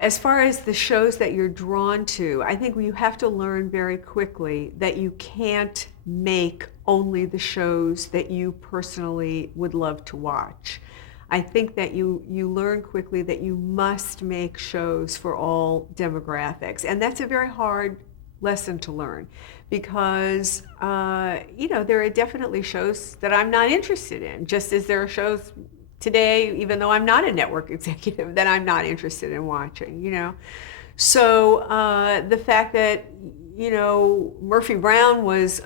As far as the shows that you're drawn to, I think you have to learn very quickly that you can't make only the shows that you personally would love to watch. I think that you learn quickly that you must make shows for all demographics. And that's a very hard lesson to learn because, there are definitely shows that I'm not interested in, just as there are shows today, even though I'm not a network executive, that I'm not interested in watching. So the fact that, Murphy Brown was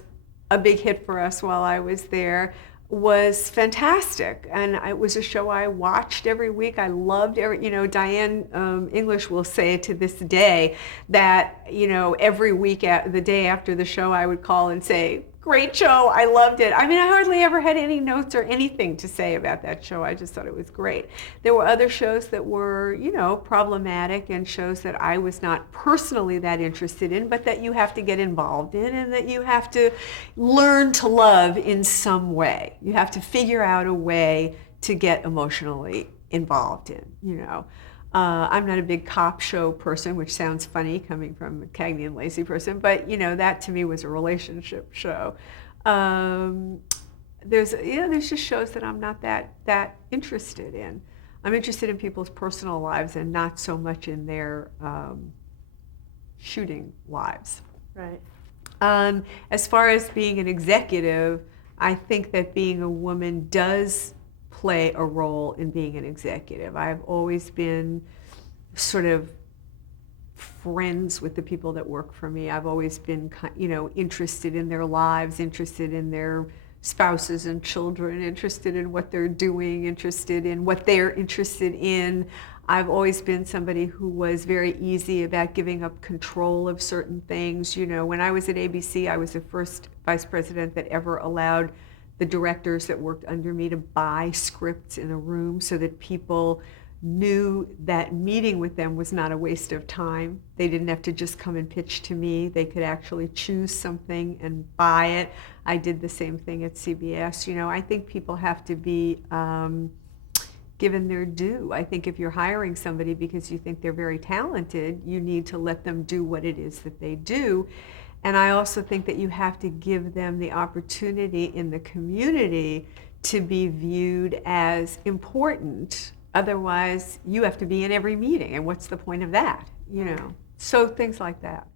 a big hit for us while I was there was fantastic. And it was a show I watched every week. I loved Diane English will say to this day that, every week, the day after the show, I would call and say, great show, I loved it. I mean, I hardly ever had any notes or anything to say about that show. I just thought it was great. There were other shows that were, problematic, and shows that I was not personally that interested in, but that you have to get involved in and that you have to learn to love in some way. You have to figure out a way to get emotionally involved in. I'm not a big cop show person, which sounds funny coming from a Cagney and Lacey person, but that to me was a relationship show. There's just shows that I'm not that interested in. I'm interested in people's personal lives and not so much in their shooting lives. Right. As far as being an executive, I think that being a woman does play a role in being an executive. I've always been sort of friends with the people that work for me. I've always been, interested in their lives, interested in their spouses and children, interested in what they're doing, interested in what they're interested in. I've always been somebody who was very easy about giving up control of certain things. When I was at ABC, I was the first vice president that ever allowed the directors that worked under me to buy scripts in a room so that people knew that meeting with them was not a waste of time. They didn't have to just come and pitch to me. They could actually choose something and buy it. I did the same thing at CBS. I think people have to be given their due. I think if you're hiring somebody because you think they're very talented, you need to let them do what it is that they do. And I also think that you have to give them the opportunity in the community to be viewed as important. Otherwise, you have to be in every meeting, and what's the point of that? So things like that.